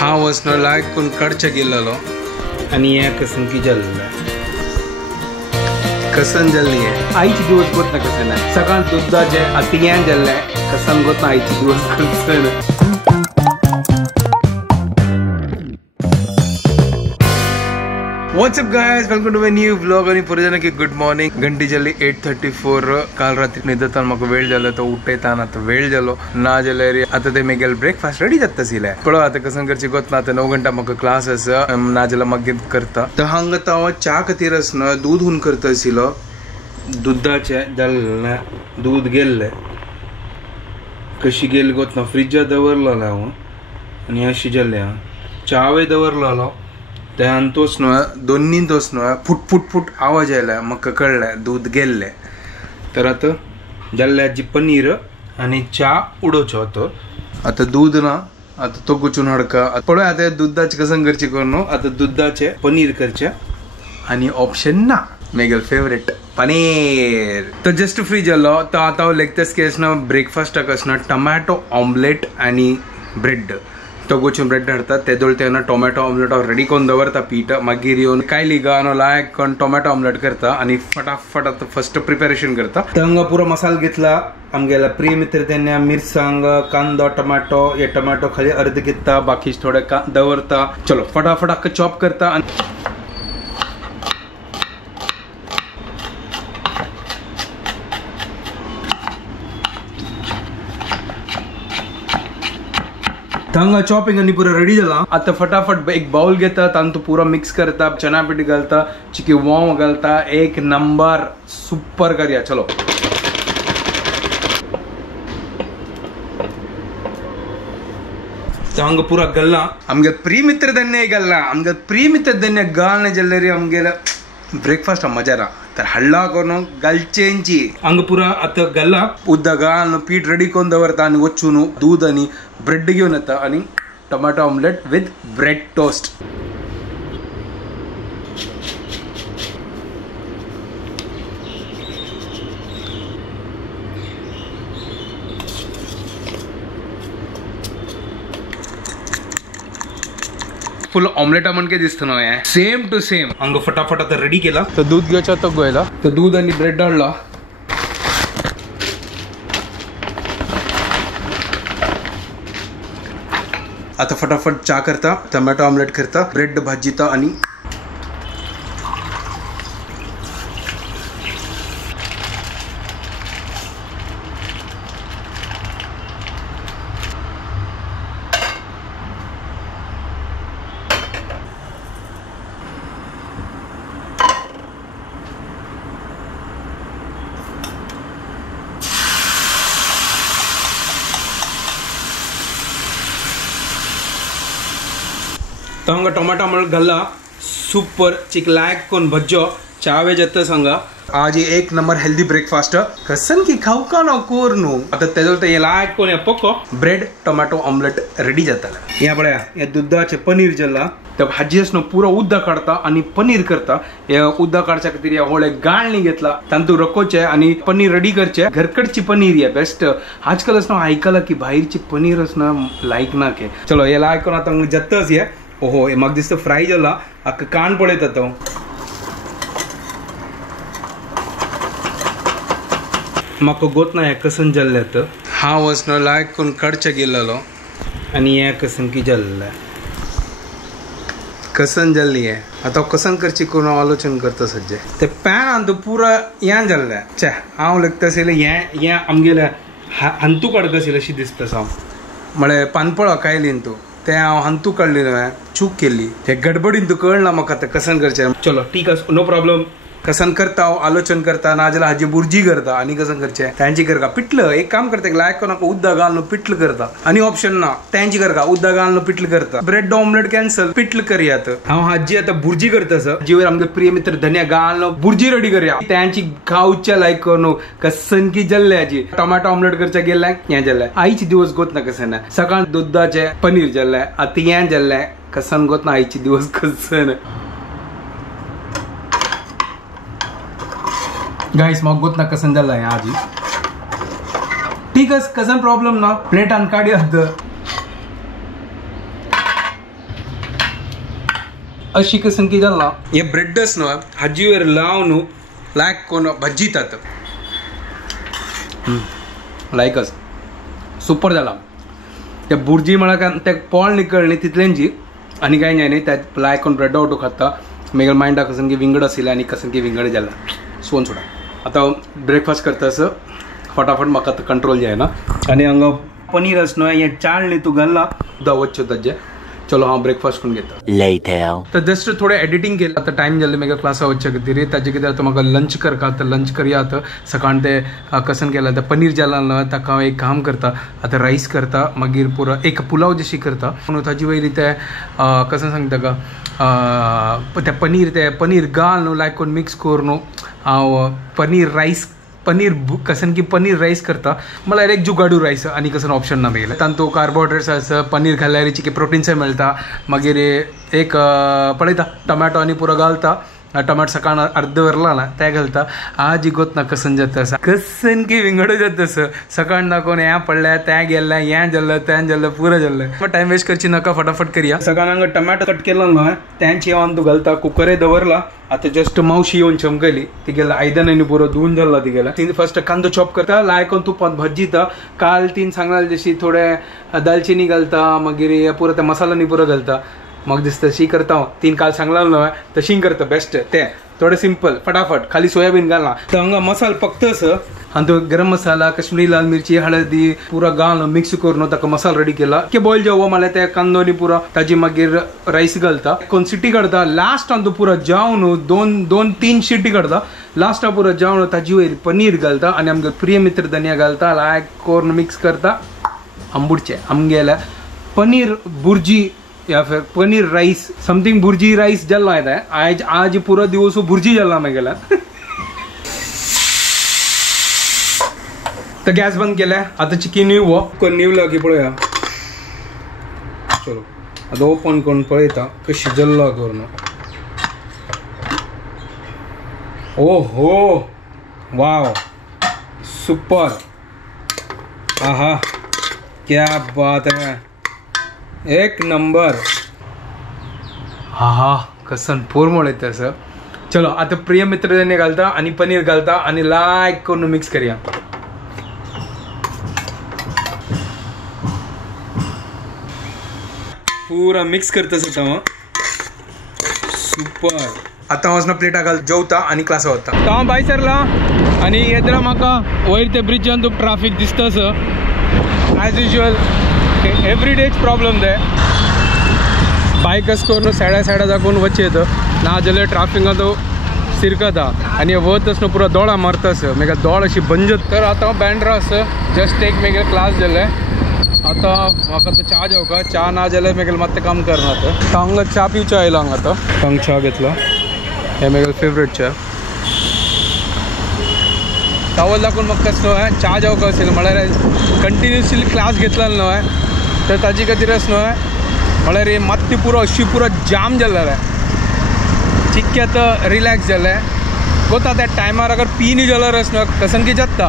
हा वचनो लायक कोण कडचे गेलेलो आणि हे कसंकी जल्ला कसन जल्ली आहे आईची दिवस गोत ना कसन सकाळ दुधाचे अतियान जल्ले कसन गोत ना आईची दिवस कसन What's up guys, welcome to my new vlog आणि पुरे की गुड मॉर्निंग घंटी जल्ली 8:34 काल रात्री निदतान म्हाका वेळ जालो तो उठयतान आता वेळ जालो ना जाल्यार आता ते मेगेल ब्रेकफास्ट रेडी जाता आशिल्ले पळो आता कसन करची गोत ना आता 9 घंटा म्हाका क्लास आसा ना जाल्यार मागीर करता तर हांगा तो च्या खातीर आसना दूध हुन करता आशिल्लो दुधाचे जाल्ले दूध गेल्ले कशी गेली गोत ना फ्रिजात दवरलो हांव आनी अशी जाल्ले चावे दवरलो त्यान तोच न्हय दोन्ही तोच न्हय फुट फुट फुट आवाज आयला म्हाका कळ्ळें दूध गेल्लें तर आतां जाल्ल्याची पनीर आनी च्या उडोवचो आतां दूध ना आतां तो गुचून हाडका पळय आतां दुधाचे कसन करची करून आतां दुधाचे पनीर करचे आनी ऑप्शन ना मेगल फेवरेट पनीर तो जस्ट फ्री जालो तो आतां लेगतेस केस ना ब्रेकफास्टाक आसना टमाटो ऑमलेट आनी ब्रेड तो गोचून ब्रेड हाडतात ते दोळतेना टोमॅटो ऑमलेट रेडी करून दवरता पीठ मागीर येवन कायली गानो लायक करून टोमॅटो ऑमलेट करता आनी फटाफट आता फर्स्ट प्रिपेरेशन करता हांगा पुरो मसालो घेतला आमगेला प्रिय मित्र तेन्ना मिरसांग कांदो टोमॅटो हे टोमॅटो खाली अर्ध घेता बाकी थोडे दवरता चलो फटाफट आख्खा चॉप करता हांगा चॉपिंग आनी पुरो रेडी जाला आता फटाफट एक बाउल घेता तातूंत पुरो मिक्स करता चना पिठी घालता चिकी वोंव घालता एक नंबर सुपर करया चलो हांगा पुरा गल्ला आमगे प्रिय मित्र धन्य गल्ला आमगे प्रिय मित्र धन्य गालने जल्लेरी आमगेला ब्रेकफास्ट मजा रा तर हल्ला करून गलचेंची हांगा पुरा आता गल्ला उद्दा गाल पीठ रेडी करून दवरता आनी वचून दूध आनी ब्रेड घेवन येता आनी tomato omelette with bread toast full omelette म्हणके दिसत न्हय सेम टू सेम हांगा फटाफट आता रेडी केला तो दूध घेवचो तो गोयला तो दूध आनी ब्रेड हाडला आता फटाफट चा करता टोमॅटो ऑमलेट करता ब्रेड भाजीता आणि हांगा टोमॅटो ऑमलेट घालला सुपर चिकलायक कोण भज्जो चावे जाता सांगा आज एक नंबर हेल्दी ब्रेकफास्ट कसन की खाऊ का नको न्हू आता तेजो ते लायक कोण पक्को ब्रेड टोमॅटो ऑमलेट रेडी जाताला या पळया या दुधाचे पनीर जल्ला त्या भाजी असनो पुरो उद्दा काढता आणि पनीर करता या उद्दा काढच्या खातीर या होळे गाळणी घेतला तांतू रकोचे आणि पनीर रेडी करचे घरकडची पनीर आहे बेस्ट आजकाल असनो ऐकला की बाहेरची पनीर असना लायक ना के चलो या लायक कोण आता जत्तच ये ओहो हे म्हाका दिसता फ्राय जाला आख्खा कान पळयता तो म्हाका गोत ना हे कसन जाल्लें हा वचनो लायक कोण कडचे गेलेलो आनी हे कसनकी जाल्लें कसन जाल्ली हे आता कसन करची कोण आलोचन करता सज्जे ते पॅन आनी पुरा हें जाल्लें चे हांव लगता आशिल्लें हें आमगेलें हंतू काडक आशिल्लें अशी दिसता साव म्हळ्यार पानपळा कायलीन तूं ते हांव हंतू काडली न्हय चूक केली हे गडबडीन तूं कळना म्हाका आतां कसन करचें चलो ठीक आसा नो प्रॉब्लम कसन करता हांव आलोचन करता ना जाल्यार हाजी बुर्जी करता आनी कसन करचें तांची करता पिठलं एक काम करता लायक कोणाक उद्दा घालून पिठलं करता आनी ऑप्शन ना तांची करता उद्दा घालून पिठलं करता ब्रेड ऑमलेट कॅन्सल पिठलं करयात हांव हाजी आतां बुर्जी करता सर जीवर आमगे प्रिय मित्र धन्या घालून बुर्जी रेडी करया तांची खावच्या लायक करून कसन की जल्ले हाजी टोमॅटो ऑमलेट करचें गेल्लें हें जाल्लें आईची दिवस गोत ना कसन सकाळ दुधाचें पनीर जाल्लें आतां हें जाल्लें कसन गोत ना आईची दिवस कसन गाइस मग गोत ना कसन जाल्ला हें आजी ठीक है कसन प्रॉब्लम ना प्लेट अनकाडी हद अशी कसन की जाला हे ब्रेडस न्हू हाजीवर लावन लायक कोण भज्जीतात लायकच सुपर जाला त्या बुर्जी म्हळ्यार त्या पोळ निकळ्ळी तितल्यांची आनी कांय न्हय त्यात लायक कोण ब्रेड आवटू खाता मेगल मायंडा कसन की विंगड आशिल्ले आनी कसन की विंगड जाला सोन सोडा आतां ब्रेकफास्ट करतास फटाफट म्हाका कंट्रोल जायना आनी हांगा पनीर आसनो हें चाळणी तूं घालला दावच्यो ताजे चलो हांव ब्रेकफास्ट करून घेता तर जस्ट थोडें एडिटींग केलें आतां टायम जाल्लो म्हाका क्लासा वचचे खातीर ताजे कितें आतां म्हाका लंच करता तर लंच करयात सकाळ ते कसन केला आतां पनीर जाला न्हय ताका हांव एक काम करता आतां रायस करता मागीर पुरो एक पुलाव जशी करता पूण ताजे वयली ते कसन सांगता ताका ते पनीर घाल न्हू लायक कोण मिक्स कर न्हू हांव पनीर कसन की पनीर रायस करता म्हळ्यार एक जुगाडू रायस आनी कसन ऑप्शन ना मेगले तातूंत कार्बोहायड्रेट्स आसा पनीर घाल्यार चिकी प्रोटीन्स मेळटा मागीर एक पळयता टोमॅटो आनी पुरो घालता टोमॅटो सकाळ अर्द वरला ना ते घालता आज इगोत ना कसन जाता कसन की विंगड जाता सकाळ दाखोवन हें पडलें तें गेल्लें हें जाल्लें तें जाल्लें पुरो जाल्लें टायम वेस्ट करची नाका फटाफट करया सकाळ हांगा टोमॅटो कट केलो न्हय तेंची हांव तूं घालता कुकरे दवरला आतां जस्ट मावशी येवन चमकली ती गेला आयदनांनी पुरो धुवन जाल्ला ती गेला ती फर्स्ट कांदो चॉप करता लायकोन तुपांत भज्जीता काल तीन सांगला जशी थोडे दालचिनी घालता मागीर पुरो त्या मसालांनी पुरो घालता म्हाका दिसता तशी करता हांव तीन काल सांगला न्हय तशी करता बेस्ट ते थोडे सिंपल फटाफट खाली सोयाबीन घालना तर हांगा मसालो पकतस आनी तो गरम मसाला कश्मीरी लाल मिरची हळदी पुरो घालून मिक्स करून ताका मसालो रेडी केला की बॉयल जावो म्हळ्यार ते कांदो न्ही पुरो ताजी मागीर रायस घालता कोण सिटी काडता लास्ट तो पुरो जावन दोन तीन शिटी काडता लास्ट पुरो जावन ताजी वयर पनीर घालता आनी आमगे प्रिय मित्र धनिया घालता लायक करून मिक्स करता आंबुडचे आमगेल्या पनीर बुर्जी या फिर paneer rice something bhurji rice जल्ला है आज पूरा दिवस बुर्जी जल्ला मेगेला तर गॅस बंद केलाय आता चिकी निवला की पळया चलो आता ओपन करून पळयता कशी जल्ला करून ओहो वाव सुपर आहा क्या बात है एक नंबर हा कसन पोरमोळ येता सर चलो आता प्रिय मित्र घालता आणि पनीर घालता आणि लायक करून मिक्स करूया पूरा मिक्स करतास आता हांव सुपर आता हांव प्लेटा घाल जेवता आणि क्लासा वता हांव भायर सरला आणि येदरा म्हाका वयर ते ब्रिजान तुका ट्राफिक दिसता सर ॲज युजल एवरीडेच प्रॉब्लम दे बायकस करून सायडा दाखवून वच्चे ना जाल्यार ट्राफिकां तो सिरकता आनी वत आसतना पुरो दोळा मारतास मेगा दोळ अशी बंजत तर आतां बँड्रा आसा जस्ट एक मेगा क्लास जाले आतां म्हाका आतां चा जेवका चा ना जाल्यार मेगेल मात्शें काम करना आतां हांगा चा पिवचो आयलो हांगा आतां हांगा चा घेतला हे मेगेल फेवरेट चा तावल दाखवून म्हाका कसो चा जेवका आशिल्लो म्हळ्यार कंटिन्युअसली क्लास घेतला न्हय तर ताजे खातीर न्हय म्हळ्यार मात्ती पुरो अशी पुरो जाम जाल्लें चिक्के आतां रिलॅक्स जालें कोता त्या टायमार अगर पी न्ही जाल्यार न्हय कसन की जाता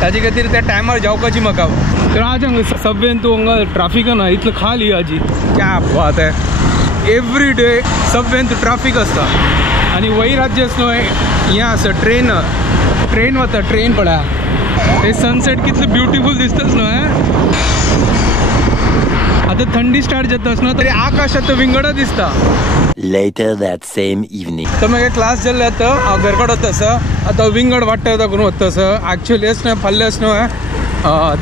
ताजे खातीर त्या टायमार जेवपाची म्हाका तर आज हांगा सबवेन तूं हांगा ट्राफिक ना इतलो खाली हाजी क्या बात है एवरी डे सबवेन तूं ट्राफिक आसता आनी वयर राज्य न्हय हें आसा ट्रेन वता ट्रेन पळया ते सनसेट कितलें ब्युटिफूल दिसताच न्हय आता थंडी स्टार्ट जातास ना तरी आकाशात विंगड दिसता Later that same evening. तर म्हाका क्लास जाल्ले आतां हांव घरा कडेन वतासा आतां विंगड वाट्टा दाखोवन वतासा एक्चुअली न्हय फाल्यां न्हय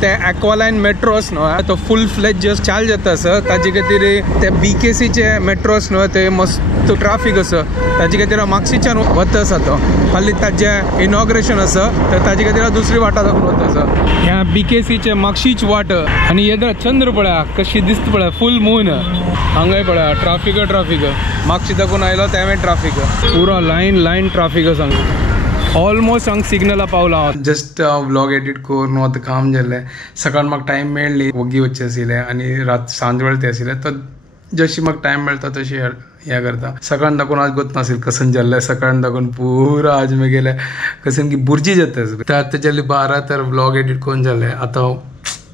ते एक्वालायन मेट्रोस न्हय तो फूल फ्लेज जस्ट चाल जाता आसा ताजे खातीर ते BKCचे मेट्रोस न्हय ते मस्त ट्राफिक आसा ताजे खातीर हांव म्हापशेच्यान वता आसा तो फाल्यां ताजें इनॉग्रेशन आसा तर ताजे खातीर हांव दुसरी वाटा दाखोवन वता आसा ह्या BKCचे म्हापशीच वाट आनी येदर चंद्र पळया कशी दिसता पळया फूल मून हांगाय पळया ट्राफिक म्हापशी दाखोवन आयलो तेवें ट्राफिक पुरो लायन ट्राफिक आसा ऑलमोस्ट हांगा सिग्नला पावला हांव जस्ट व्लॉग एडिट करून आतां काम जाल्लें सकाळ म्हाका टायम मेळ्ळी वगी वचचें आशिल्लें आनी रात सांज वेळ तें आशिल्लें तर जशी म्हाका टायम मेळटा तशी हें करता सकाळ दाखोवन आज गोत नाशिल्लें कसन जाल्लें सकाळ दाखोवन पुरो आज म्हगेलें कसन की बुर्जी जाता तर आतां जाली 12 तर व्लॉग एडिट करून जालें आतां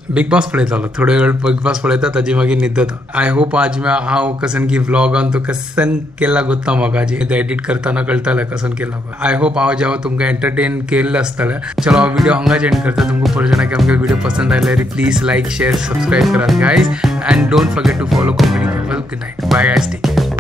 बिग बॉस पळयतालो थोडे वेळ बिग बॉस पळयता ताजी मागीर न्हिदता. आय होप आज हांव कसन की व्लॉगान तो कसन केला गोत्ता म्हाका जे एडिट करतना कळटालें कसन केला. आय होप हांव जेव्हा तुमकां एंटरटेन केल्लें आसतलें. चलो हांव व्हिडिओ हांगाच एंड करता. तुमकां परत की आमगे व्हिडिओ पसंद आयल्यार प्लीज लाईक शेअर सबस्क्राईब करात guys and don't forget to follow comedy. Good night bye guys take care.